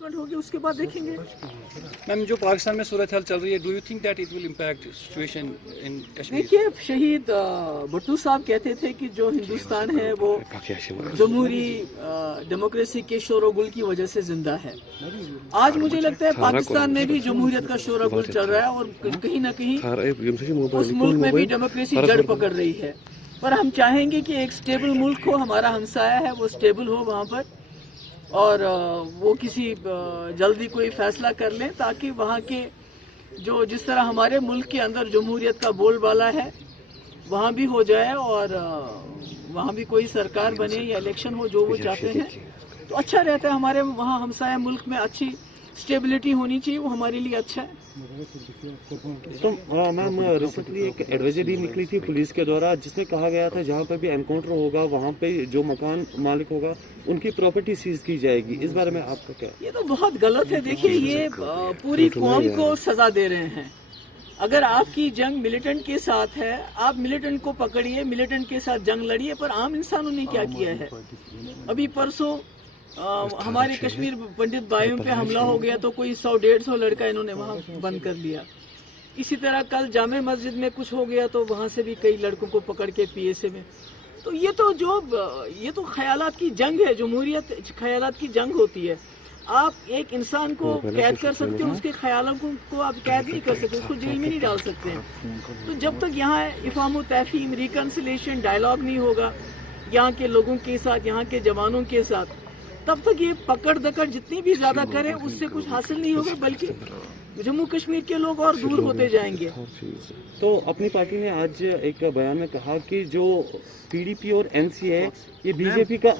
होगी उसके बाद देखेंगे। मैम जो पाकिस्तान में सूरत हाल चल रही है, do you think that it will impact situation in Kashmir? देखिए, शहीद भुट्टो साहब कहते थे कि जो हिंदुस्तान है वो जमहूरी डेमोक्रेसी के शोर गुल की वजह से जिंदा है। आज मुझे लगता है पाकिस्तान में भी जमहूरियत का शोर गुल चल रहा है और कहीं ना कहीं उस मुल्क में भी डेमोक्रेसी जड़ पकड़ रही है। पर हम चाहेंगे कि एक स्टेबल मुल्क हो, हमारा हमसाया है वो स्टेबल हो वहाँ पर, और वो किसी जल्दी कोई फैसला कर लें ताकि वहाँ के जो जिस तरह हमारे मुल्क के अंदर जमहूरियत का बोलबाला है वहाँ भी हो जाए, और वहाँ भी कोई सरकार बने या इलेक्शन हो जो वो चाहते हैं तो अच्छा रहता है। हमारे वहाँ हमसाया मुल्क में अच्छी स्टेबिलिटी होनी चाहिए, वो हमारे लिए अच्छा है। तो मैम रिसेंटली एक एडवाइजरी निकली थी पुलिस के द्वारा जिसमें कहा गया था जहाँ पर भी एनकाउंटर होगा वहाँ पे जो मकान मालिक होगा उनकी प्रॉपर्टी सीज की जाएगी। इस बारे में आपका क्या? ये तो बहुत गलत है। देखिए, ये पूरी कौम को सजा दे रहे हैं। अगर आपकी जंग मिलिटेंट के साथ है, आप मिलिटेंट को पकड़िए, मिलिटेंट के साथ जंग लड़िए, पर आम इंसानों ने क्या किया है? अभी परसों हमारे कश्मीर पंडित भाइयों पे हमला हो गया तो कोई 100-150 लड़का इन्होंने वहाँ बंद कर लिया। इसी तरह कल जामे मस्जिद में कुछ हो गया तो वहाँ से भी कई लड़कों को पकड़ के पीएसए में। तो ये तो ख्यालात की जंग है, जमहूरियत ख्यालात की जंग होती है। आप एक इंसान को कैद कर सकते हो, उसके ख्यालों को आप कैद नहीं कर सकते, उसको जेल में नहीं डाल सकते हैं। तो जब तक यहाँ इफ़ाम तहफ़ीम, रिकन्सिलेशन, डायलॉग नहीं होगा यहाँ के लोगों के साथ, यहाँ के जवानों के साथ, तब तक ये पकड़ दकड़ जितनी भी ज्यादा करें उससे कुछ हासिल नहीं होगा, बल्कि जम्मू कश्मीर के लोग और दूर होते जाएंगे। तो अपनी पार्टी ने आज एक बयान में कहा कि जो पीडीपी और एनसी है ये बीजेपी का